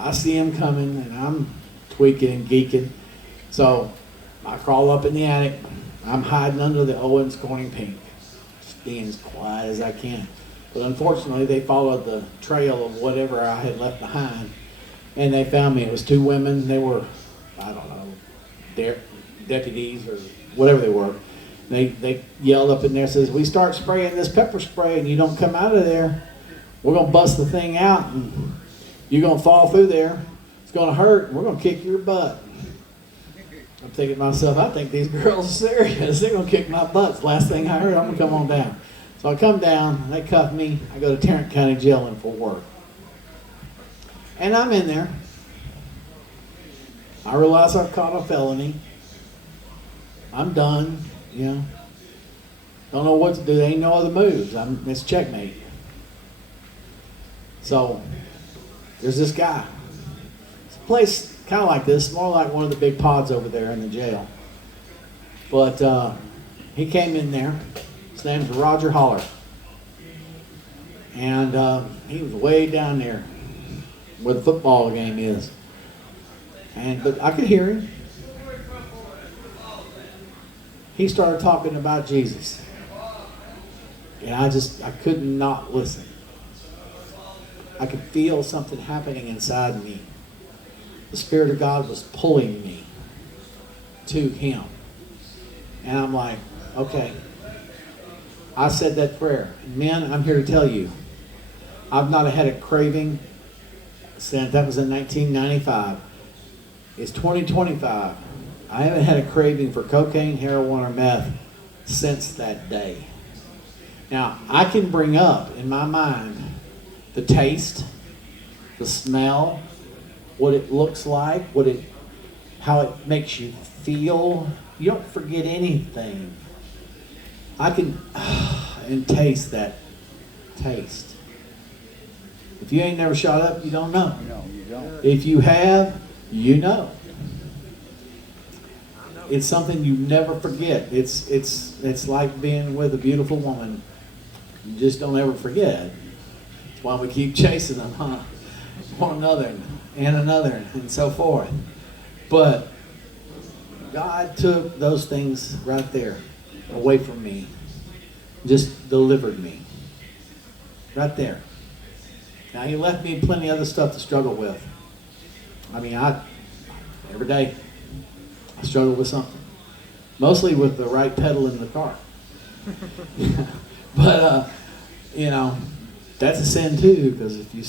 I see him coming, and I'm tweaking and geeking. So I crawl up in the attic. I'm hiding under the Owens Corning Pink, just being as quiet as I can. But unfortunately, they followed the trail of whatever I had left behind, and they found me. It was two women. They were, I don't know, deputies or whatever they were. They yelled up in there, says, "We start spraying this pepper spray and you don't come out of there, we're going to bust the thing out and you're going to fall through there. It's going to hurt and we're going to kick your butt." I'm thinking to myself, I think these girls are serious. They're going to kick my butt. Last thing I heard, I'm going to come on down. So I come down, they cuff me, I go to Tarrant County Jail in Fort Worth. And I'm in there. I realize I've caught a felony. I'm done. Don't know what to do. There ain't no other moves. It's checkmate. So there's this guy. It's a place kind of like this, more like one of the big pods over there in the jail. But he came in there. His name's Roger Holler. And he was way down there where the football game is. But I could hear him. He started talking about Jesus. And I could not listen. I could feel something happening inside me. The Spirit of God was pulling me to Him. And I'm like, okay. I said that prayer. Men, I'm here to tell you, I've not had a craving since, that was in 1995. It's 2025. I haven't had a craving for cocaine, heroin, or meth since that day. Now, I can bring up in my mind the taste, the smell, what it looks like, how it makes you feel. You don't forget anything. I can and taste that taste. If you ain't never shot up, you don't know. No, you don't. If you have, you know. It's something you never forget. It's like being with a beautiful woman. You just don't ever forget. That's why we keep chasing them, huh? One another and another and so forth. But God took those things right there away from me. Just delivered me. Right there. Now He left me plenty of other stuff to struggle with. I mean, every day I struggle with something. Mostly with the right pedal in the car. But, that's a sin too, because if you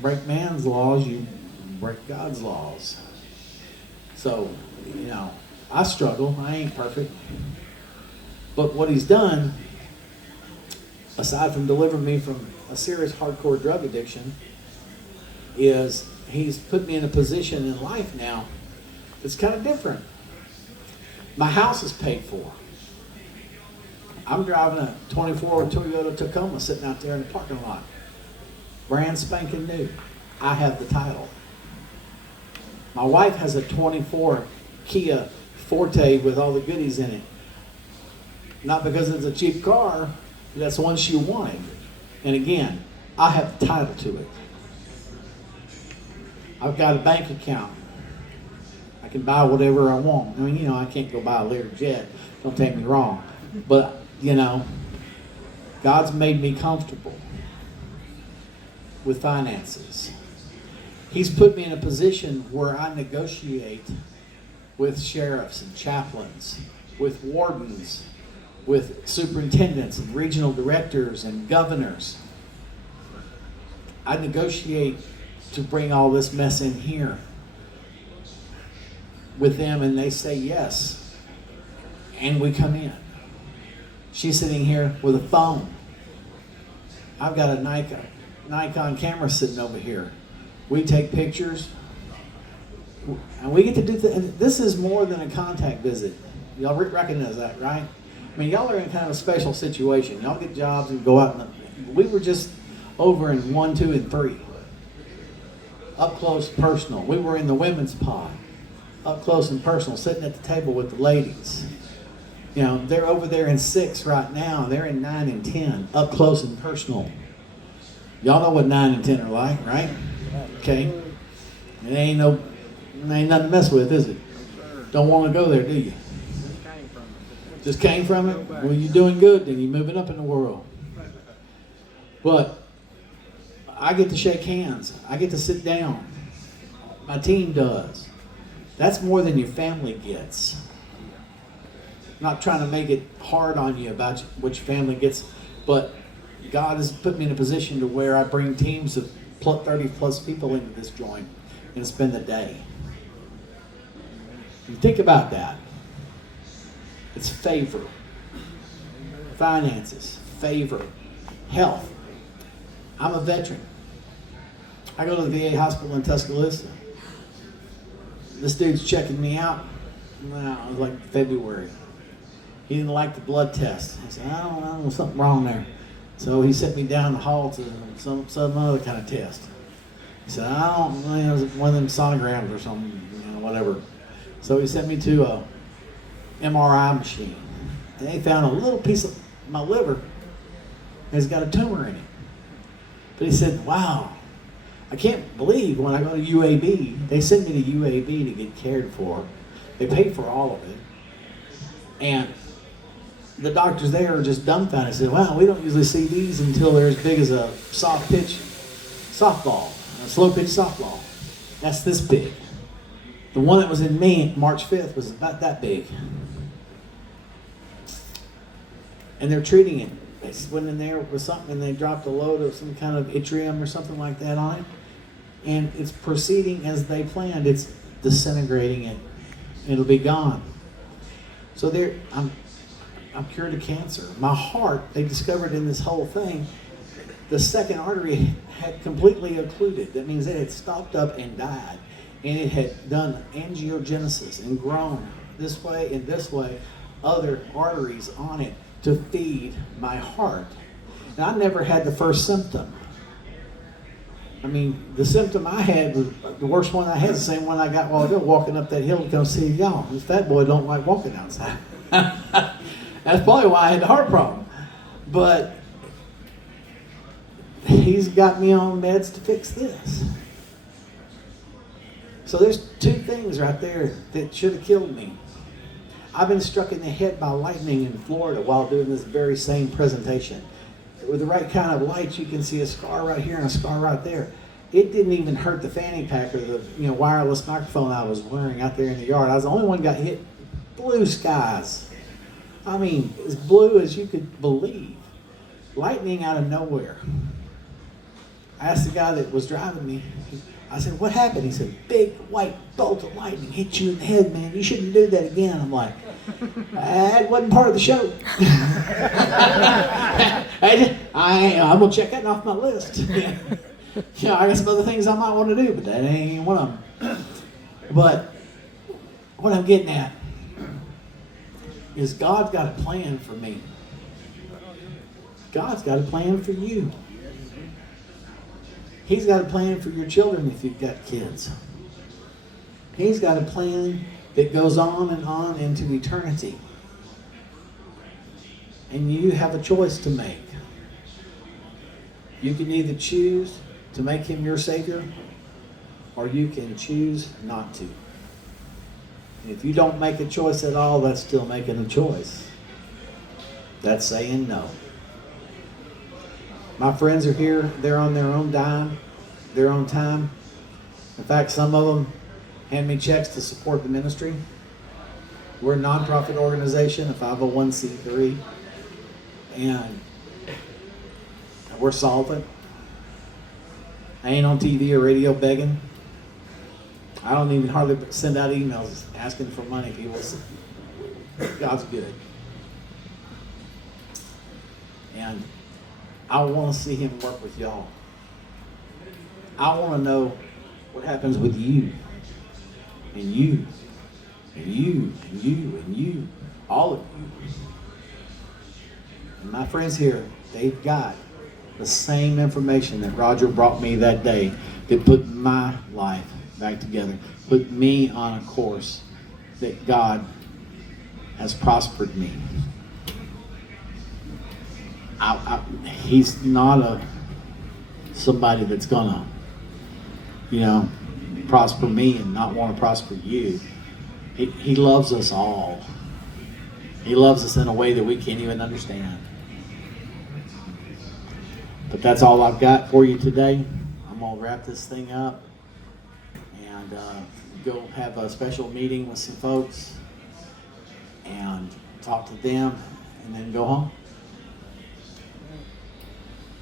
break man's laws, you break God's laws. So, I struggle. I ain't perfect. But what He's done, aside from delivering me from a serious hardcore drug addiction, is He's put me in a position in life now that's kind of different. My house is paid for. I'm driving a 24 Toyota Tacoma sitting out there in the parking lot. Brand spanking new. I have the title. My wife has a 24 Kia Forte with all the goodies in it. Not because it's a cheap car, but that's the one she wanted. And again, I have the title to it. I've got a bank account. I can buy whatever I want. I mean, I can't go buy a Lear jet. Don't take me wrong. But, God's made me comfortable with finances. He's put me in a position where I negotiate with sheriffs and chaplains, with wardens, with superintendents and regional directors and governors. I negotiate to bring all this mess in here with them, and they say yes, and we come in. She's sitting here with a phone. I've got a Nikon camera sitting over here. We take pictures, and we get to do this is more than a contact visit. Y'all recognize that, right? I mean, y'all are in kind of a special situation. Y'all get jobs and go out, we were just over in 1, 2, and 3. Up close, personal. We were in the women's pod. Up close and personal, sitting at the table with the ladies. They're over there in 6 right now. They're in 9 and 10, up close and personal. Y'all know what 9 and 10 are like, right? Okay. It ain't nothing to mess with, is it? Don't want to go there, do you? Just came from it? Well, you're doing good, then you're moving up in the world. But I get to shake hands. I get to sit down. My team does. That's more than your family gets. I'm not trying to make it hard on you about what your family gets, but God has put me in a position to where I bring teams of 30 plus people into this joint and spend the day. You think about that. It's favor, finances, favor, health. I'm a veteran. I go to the VA hospital in Tuscaloosa. This dude's checking me out. Well, it was like February. He didn't like the blood test. I said, I don't know, something wrong there. So he sent me down the hall to some other kind of test. He said, I don't know, it was one of them sonograms or something, whatever. So he sent me to a MRI machine. And they found a little piece of my liver has got a tumor in it. But he said, wow, I can't believe when I go to UAB, they send me to UAB to get cared for. They pay for all of it. And the doctors there are just dumbfounded. They said, wow, we don't usually see these until they're as big as a soft pitch softball, a slow pitch softball. That's this big. The one that was in me March 5th was about that big. And they're treating it. They went in there with something and they dropped a load of some kind of yttrium or something like that on it. And it's proceeding as they planned. It's disintegrating it. It'll be gone. So I'm cured of cancer. My heart, they discovered in this whole thing, the second artery had completely occluded. That means it had stopped up and died. And it had done angiogenesis and grown this way and this way, other arteries on it to feed my heart. And I never had the first symptom. I mean, the symptom I had was the worst one I had, the same one I got while ago, walking up that hill to come see y'all. This fat boy don't like walking outside. That's probably why I had the heart problem. But he's got me on meds to fix this. So there's two things right there that should have killed me. I've been struck in the head by lightning in Florida while doing this very same presentation. With the right kind of lights, you can see a scar right here and a scar right there. It didn't even hurt the fanny pack or the wireless microphone I was wearing out there in the yard. I was the only one who got hit. Blue skies. I mean, as blue as you could believe. Lightning out of nowhere. I asked the guy that was driving me, I said, what happened? He said, big white bolt of lightning hit you in the head, man. You shouldn't do that again. I'm like, that wasn't part of the show. I'm going to check that off my list. I got some other things I might want to do, but that ain't one of them. But what I'm getting at is God's got a plan for me. God's got a plan for you. He's got a plan for your children if you've got kids. He's got a plan that goes on and on into eternity. And you have a choice to make. You can either choose to make him your Savior, or you can choose not to. And if you don't make a choice at all, that's still making a choice. That's saying no. My friends are here. They're on their own dime, their own time. In fact, some of them hand me checks to support the ministry. We're a nonprofit organization, a 501c3, and we're solvent. I ain't on TV or radio begging. I don't even hardly send out emails asking for money. People say, God's good. And I want to see him work with y'all. I want to know what happens with you, and you, and you, and you, and you, all of you. And my friends here, they've got the same information that Roger brought me that day that put my life back together, put me on a course that God has prospered me. He's not somebody that's gonna, prosper me and not want to prosper you. He loves us all. He loves us in a way that we can't even understand. But that's all I've got for you today. I'm going to wrap this thing up and go have a special meeting with some folks and talk to them and then go home.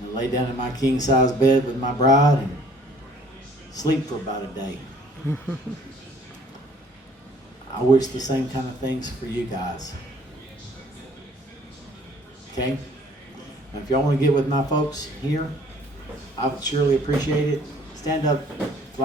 And lay down in my king-size bed with my bride and sleep for about a day. I wish the same kind of things for you guys. Okay? Now, if y'all want to get with my folks here, I would surely appreciate it. Stand up.